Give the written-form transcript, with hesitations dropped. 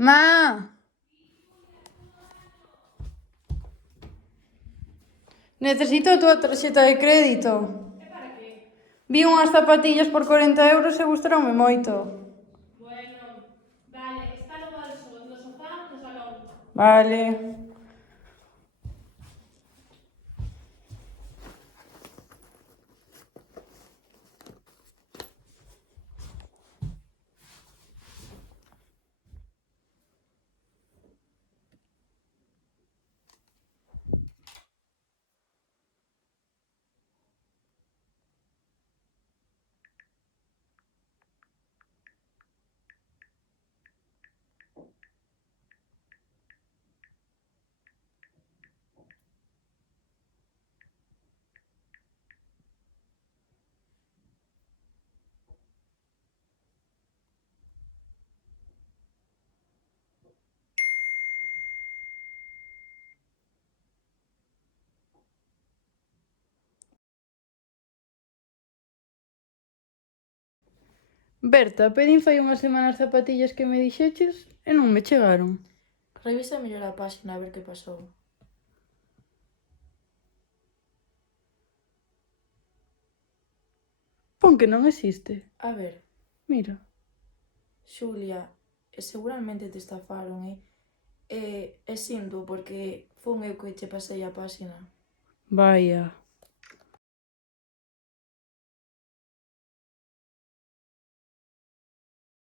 Ma! Necesito a túa tarxeta de crédito. E para qué? Vi unhas zapatillas por 40 euros e gustaronme moito. Bueno, vale, está no bolso, no sofá, no salón. Vale. Berta, pedín fai unhas semanas zapatillas que me dixeches e non me chegaron. Revisa mellor a páxina a ver que pasou. Pon que non existe. A ver, Mira. Xulia, seguramente te estafaron, e sinto porque fun eu que che pasei a páxina. Vaya.